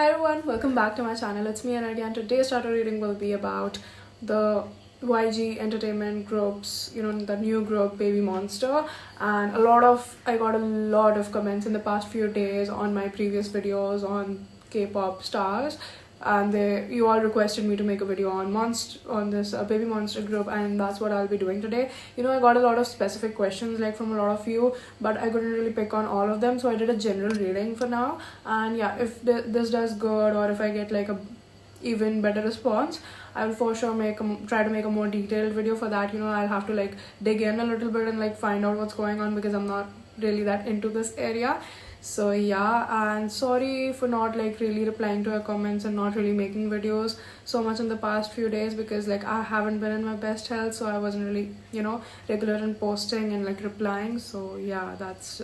Hi everyone, welcome back to my channel. It's me Anarghya, and today's starter reading will be about the YG Entertainment Group's, the new group Baby Monster. And I got a lot of comments in the past few days on my previous videos on K-pop stars, and you all requested me to make a video on this Baby Monster group, and that's what I'll be doing today. I got a lot of specific questions like from a lot of you, but I couldn't really pick on all of them, so I did a general reading for now. And yeah, if this does good, or if I get like a even better response, I will for sure try to make a more detailed video for that. I'll have to like dig in a little bit and like find out what's going on, because I'm not really that into this area. So yeah, and sorry for not like really replying to your comments and not really making videos so much in the past few days, because like I haven't been in my best health, so I wasn't really regular in posting and like replying. So yeah,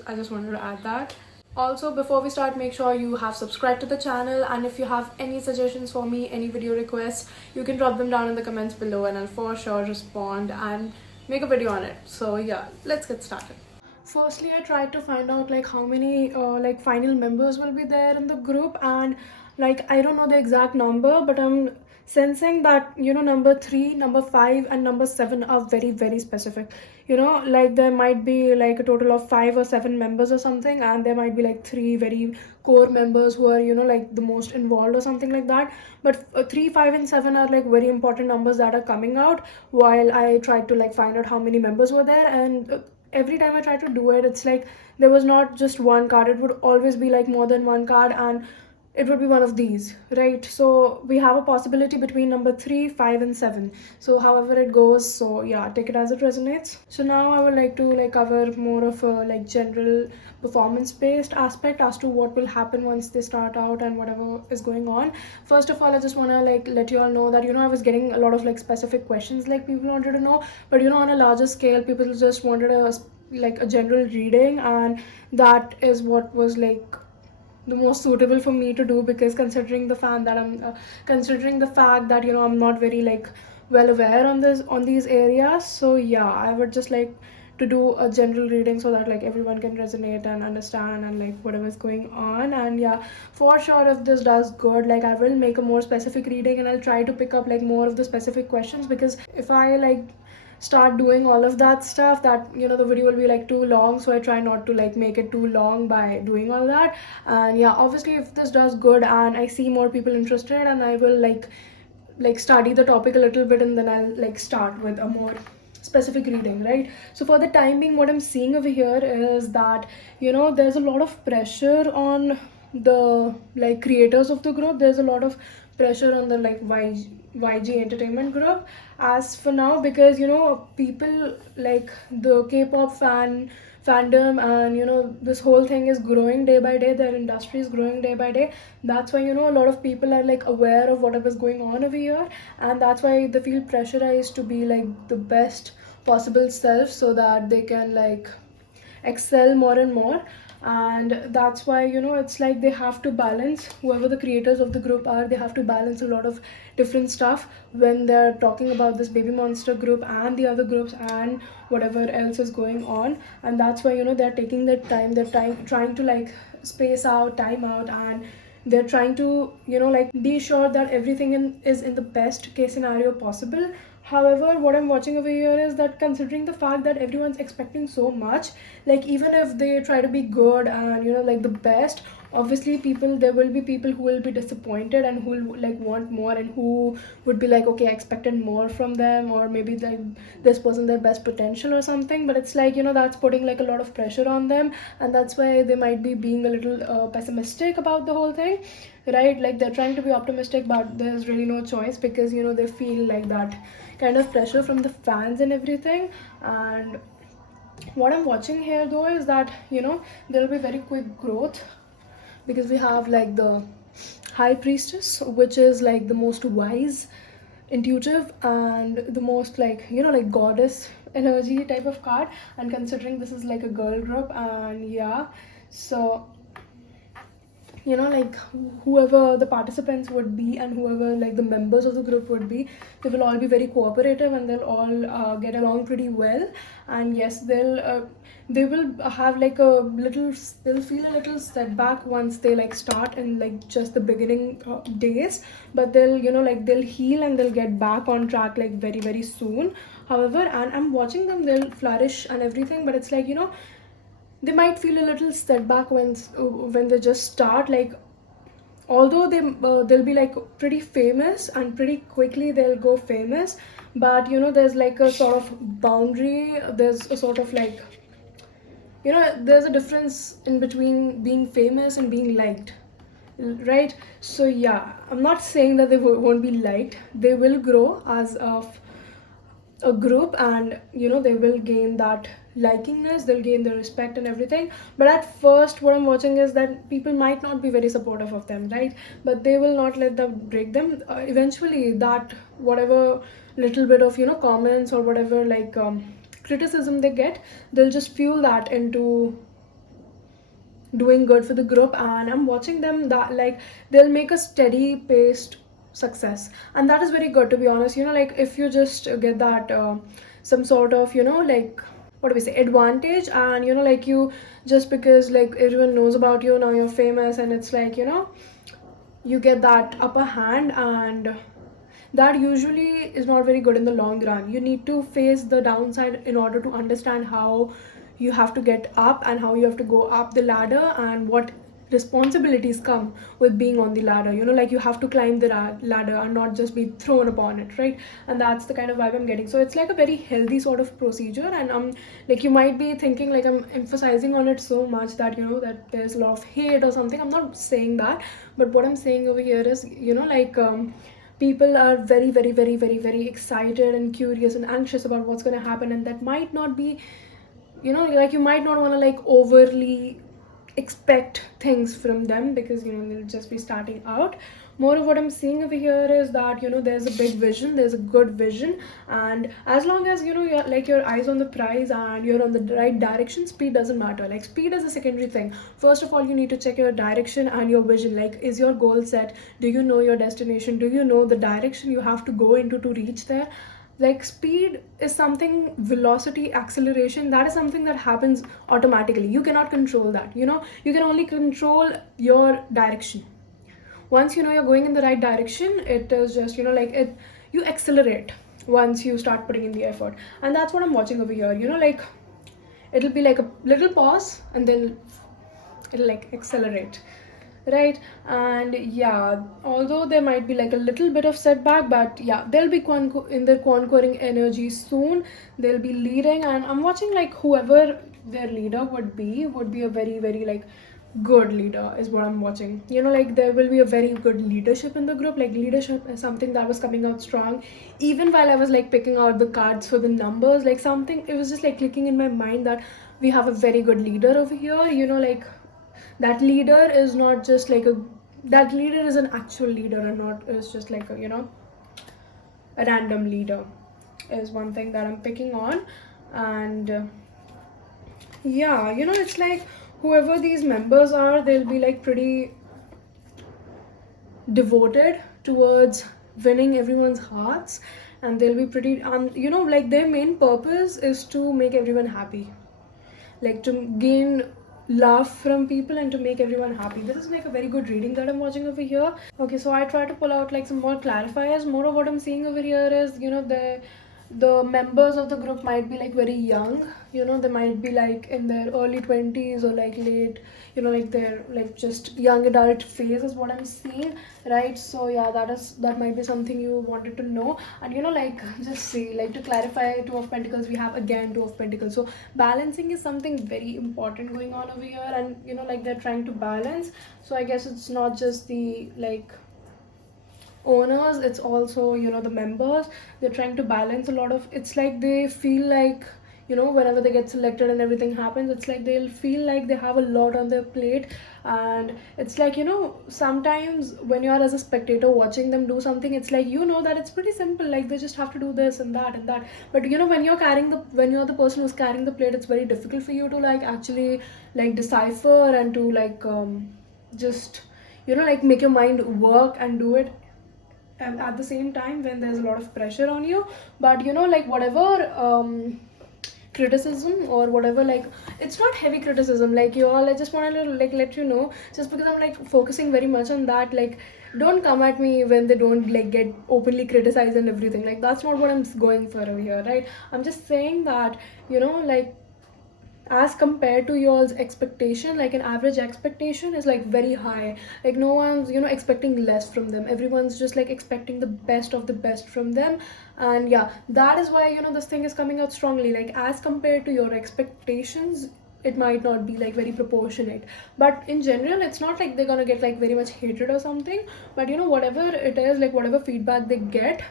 I just wanted to add that. Also, before we start, make sure you have subscribed to the channel, and if you have any suggestions for me, any video requests, you can drop them down in the comments below, and I'll for sure respond and make a video on it. So yeah, let's get started. Firstly, I tried to find out like how many like final members will be there in the group, and like I don't know the exact number, but I'm sensing that number 3, number 5, and number 7 are very very specific. Like there might be like a total of 5 or 7 members or something, and there might be like 3 very core members who are like the most involved or something like that. But 3, 5, and 7 are like very important numbers that are coming out, while I tried to like find out how many members were there. And every time I try to do it, it's like there was not just one card, it would always be like more than one card, and it would be one of these, right? So we have a possibility between number 3, 5, and 7. So however it goes, so yeah, take it as it resonates. So now I would like to like cover more of a like general performance based aspect as to what will happen once they start out and whatever is going on. First of all, I just want to like let you all know that I was getting a lot of like specific questions like people wanted to know, but on a larger scale, people just wanted a general reading, and that is what was like the most suitable for me to do, because considering the fact that I'm not very like well aware on these areas. So yeah, I would just like to do a general reading so that like everyone can resonate and understand and like whatever is going on. And yeah, for sure, if this does good, like I will make a more specific reading, and I'll try to pick up like more of the specific questions, because if I like start doing all of that stuff, that the video will be like too long. So I try not to like make it too long by doing all that. And yeah, obviously if this does good and I see more people interested, and I will like study the topic a little bit, and then I'll like start with a more specific reading, right? So for the time being, what I'm seeing over here is that there's a lot of pressure on the like creators of the group. There's a lot of pressure on the like YG Entertainment Group as for now, because people like the K-pop fandom, and this whole thing is growing day by day. Their industry is growing day by day. That's why a lot of people are like aware of whatever is going on over here, and that's why they feel pressurized to be like the best possible self, so that they can like excel more and more. And that's why it's like they have to balance, whoever the creators of the group are, they have to balance a lot of different stuff when they're talking about this Baby Monster group and the other groups and whatever else is going on. And that's why they're taking their time, trying to like space out time out, and they're trying to like be sure that everything is in the best case scenario possible. However, what I'm watching over here is that, considering the fact that everyone's expecting so much, like even if they try to be good and like the best, obviously there will be people who will be disappointed and who will like want more, and who would be like, okay, I expected more from them, or maybe like this wasn't their best potential or something. But it's like that's putting like a lot of pressure on them, and that's why they might be being a little pessimistic about the whole thing, right? Like they're trying to be optimistic, but there's really no choice, because they feel like that kind of pressure from the fans and everything. And what I'm watching here though is that there'll be very quick growth, because we have like the High Priestess, which is like the most wise, intuitive, and the most like like goddess energy type of card. And considering this is like a girl group, and yeah, so you know, like whoever the participants would be and whoever like the members of the group would be, they will all be very cooperative and they'll all get along pretty well. And yes, they will have like a little, they'll feel a little setback once they like start in like just the beginning days, but they'll, you know, like they'll heal and they'll get back on track like very very soon. However, and I'm watching them, they'll flourish and everything, but it's like, you know, they might feel a little setback when they just start, like although they'll be like pretty famous and pretty quickly they'll go famous, but you know, there's like a sort of boundary, there's a sort of like, you know, there's a difference in between being famous and being liked, right? So yeah, I'm not saying that they won't be liked, they will grow as a group, and you know, they will gain that likingness, they'll gain the respect and everything. But at first what I'm watching is that people might not be very supportive of them, right? But they will not let that break them. Eventually that whatever little bit of, you know, comments or whatever like criticism they get, they'll just fuel that into doing good for the group. And I'm watching them that like they'll make a steady paced success, and that is very good, to be honest. You know, like if you just get that some sort of, you know, like what do we say, advantage, and you know, like you just because like everyone knows about you now, you're famous, and it's like, you know, you get that upper hand, and that usually is not very good in the long run. You need to face the downside in order to understand how you have to get up and how you have to go up the ladder and what responsibilities come with being on the ladder. You know, like you have to climb the ladder and not just be thrown upon it, right? And that's the kind of vibe I'm getting. So it's like a very healthy sort of procedure, and like you might be thinking like I'm emphasizing on it so much that, you know, that there's a lot of hate or something. I'm not saying that, but what I'm saying over here is, you know, like people are very very very very very excited and curious and anxious about what's going to happen, and that might not be, you know, like you might not want to like overly expect things from them, because you know, they'll just be starting out. More of what I'm seeing over here is that, you know, there's a big vision, there's a good vision, and as long as, you know, you're like your eyes on the prize and you're on the right direction, speed doesn't matter. Like speed is a secondary thing. First of all, you need to check your direction and your vision. Like, is your goal set? Do you know your destination? Do you know the direction you have to go into to reach there? Like speed is something, velocity, acceleration, that is something that happens automatically. You cannot control that. You know, you can only control your direction. Once you know you're going in the right direction, it is just, you know, like it, you accelerate once you start putting in the effort. And that's what I'm watching over here. You know, like it'll be like a little pause and then it'll like accelerate, right? And yeah, although there might be like a little bit of setback, but yeah, they'll be in their conquering energy soon. They'll be leading, and I'm watching like whoever their leader would be a very very like good leader is what I'm watching. You know, like there will be a very good leadership in the group. Like leadership is something that was coming out strong even while I was like picking out the cards for the numbers. Like something, it was just like clicking in my mind that we have a very good leader over here. You know, like that leader is not just like a, that leader is an actual leader and not is just like a, you know, a random leader is one thing that I'm picking on. And yeah, you know, it's like whoever these members are, they'll be like pretty devoted towards winning everyone's hearts, and they'll be pretty you know, like their main purpose is to make everyone happy, like to gain love from people and to make everyone happy. This is like a very good reading that I'm watching over here. Okay, so I try to pull out like some more clarifiers. More of what I'm seeing over here is, you know, the members of the group might be like very young. You know, they might be like in their early 20s or like late, you know, like they're like just young adult phase is what I'm seeing, right? So yeah, that might be something you wanted to know. And you know, like just see, like to clarify, Two of Pentacles, we have again Two of Pentacles. So balancing is something very important going on over here, and you know, like they're trying to balance. So I guess it's not just the like owners, it's also, you know, the members. They're trying to balance a lot of, it's like they feel like, you know, whenever they get selected and everything happens, it's like they'll feel like they have a lot on their plate. And it's like, you know, sometimes when you are as a spectator watching them do something, it's like, you know, that it's pretty simple, like they just have to do this and that and that. But you know, when you're the person who's carrying the plate, it's very difficult for you to like actually like decipher and to like just like make your mind work and do it at the same time when there's a lot of pressure on you. But like whatever criticism or whatever, like it's not heavy criticism, like you all, I just want to like let you know, just because I'm like focusing very much on that, like don't come at me when they don't like get openly criticized and everything. Like that's not what I'm going for over here, right? I'm just saying that like as compared to y'all's expectation, like an average expectation is like very high. Like no one's expecting less from them, everyone's just like expecting the best of the best from them. And yeah, that is why this thing is coming out strongly, like as compared to your expectations, it might not be like very proportionate. But in general, it's not like they're gonna get like very much hatred or something. But whatever it is, like whatever feedback they get,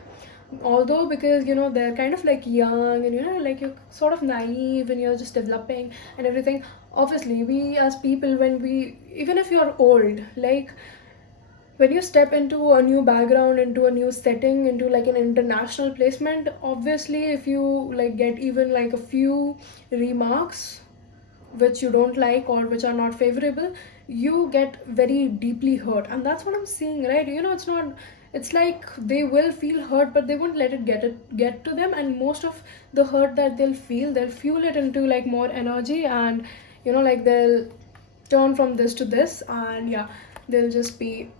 although because they're kind of like young, and like you're sort of naive and you're just developing and everything. Obviously we as people, when we, even if you're old, like when you step into a new background, into a new setting, into like an international placement, obviously if you like get even like a few remarks which you don't like or which are not favorable, you get very deeply hurt. And that's what I'm seeing, right? It's not, it's like they will feel hurt, but they won't let it get to them. And most of the hurt that they'll fuel it into like more energy, and like they'll turn from this to this, and yeah, they'll just be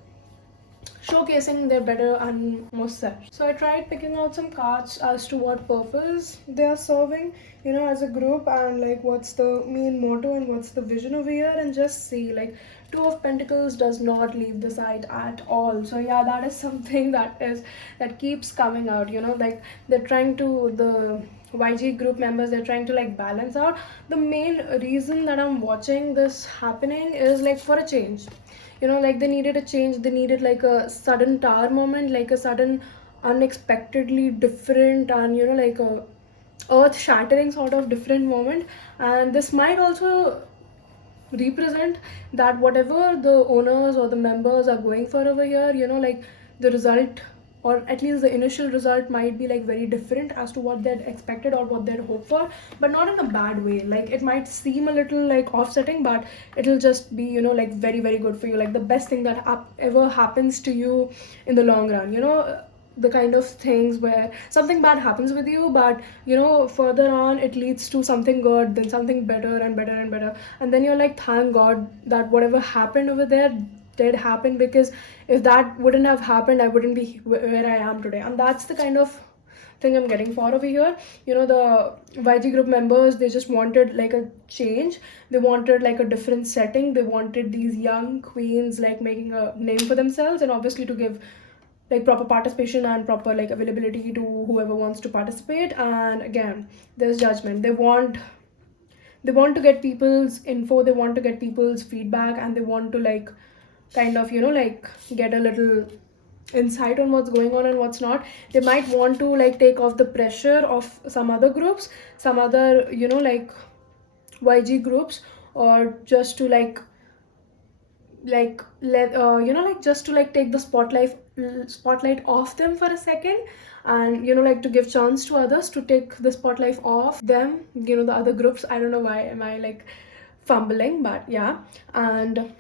showcasing their better and most set. So I tried picking out some cards as to what purpose they are serving, as a group, and like what's the main motto and what's the vision over here, and just see like Two of Pentacles does not leave the side at all. So yeah, that is something that keeps coming out. Like they're trying to, the YG group members, they're trying to like balance out. The main reason that I'm watching this happening is like for a change. Like they needed a change, they needed like a sudden tower moment, like a sudden unexpectedly different, and like a earth shattering sort of different moment. And this might also represent that whatever the owners or the members are going for over here, like the result, or at least the initial result, might be like very different as to what they'd expected or what they'd hoped for. But not in a bad way, like it might seem a little like offsetting, but it'll just be like very very good for you, like the best thing that ever happens to you in the long run. The kind of things where something bad happens with you, but further on it leads to something good, then something better and better and better. And then you're like, thank God that whatever happened over there did happen, because if that wouldn't have happened, I wouldn't be where I am today. And that's the kind of thing I'm getting for over here. The YG group members, they just wanted like a change, they wanted like a different setting, they wanted these young queens like making a name for themselves, and obviously to give like proper participation and proper like availability to whoever wants to participate. And again, there's judgment. They want to get people's info, they want to get people's feedback, and they want to like kind of like get a little insight on what's going on and what's not. They might want to like take off the pressure of some other groups, some other like YG groups, or just to like let like just to like take the spotlight off them for a second, and like to give chance to others to take the spotlight off them, the other groups. I don't know why am I like fumbling, but yeah. And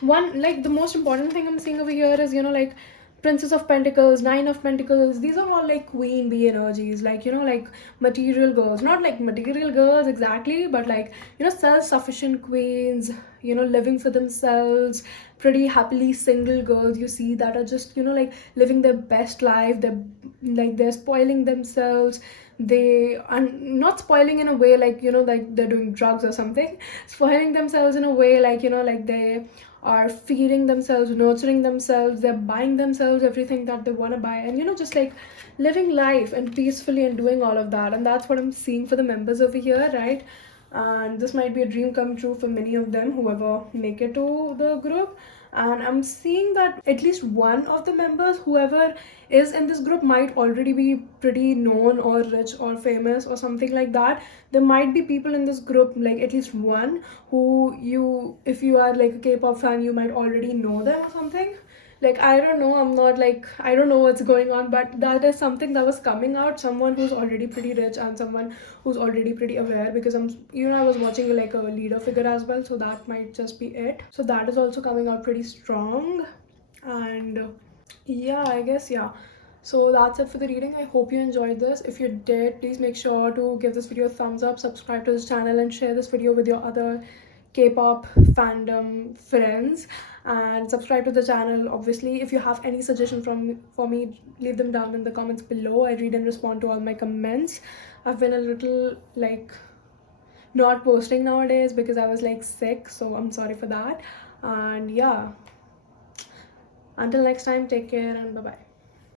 one, like the most important thing I'm seeing over here is like Princess of Pentacles, Nine of Pentacles. These are all like queen bee energies, like like material girls, not like material girls exactly, but like self-sufficient queens, living for themselves, pretty happily single girls you see that are just like living their best life. They're spoiling themselves. They are not spoiling in a way like like they're doing drugs or something, spoiling themselves in a way like like they are feeding themselves, nurturing themselves, they're buying themselves everything that they want to buy, and just like living life and peacefully and doing all of that. And that's what I'm seeing for the members over here, right? And this might be a dream come true for many of them, whoever make it to the group. And I'm seeing that at least one of the members, whoever is in this group, might already be pretty known or rich or famous or something like that. There might be people in this group, like at least one, who if you are like a K-pop fan, you might already know them or something. Like, I don't know, I'm not like, I don't know what's going on, but that is something that was coming out. Someone who's already pretty rich and someone who's already pretty aware, because I'm, you know, I was watching like a leader figure as well, so that might just be it. So that is also coming out pretty strong. And yeah, I guess, yeah. So that's it for the reading. I hope you enjoyed this. If you did, please make sure to give this video a thumbs up, subscribe to this channel, and share this video with your other K-pop fandom friends, and subscribe to the channel. Obviously, if you have any suggestion for me, leave them down in the comments below. I read and respond to all my comments. I've been a little like not posting nowadays because I was like sick, so I'm sorry for that. And yeah, until next time, take care and bye bye.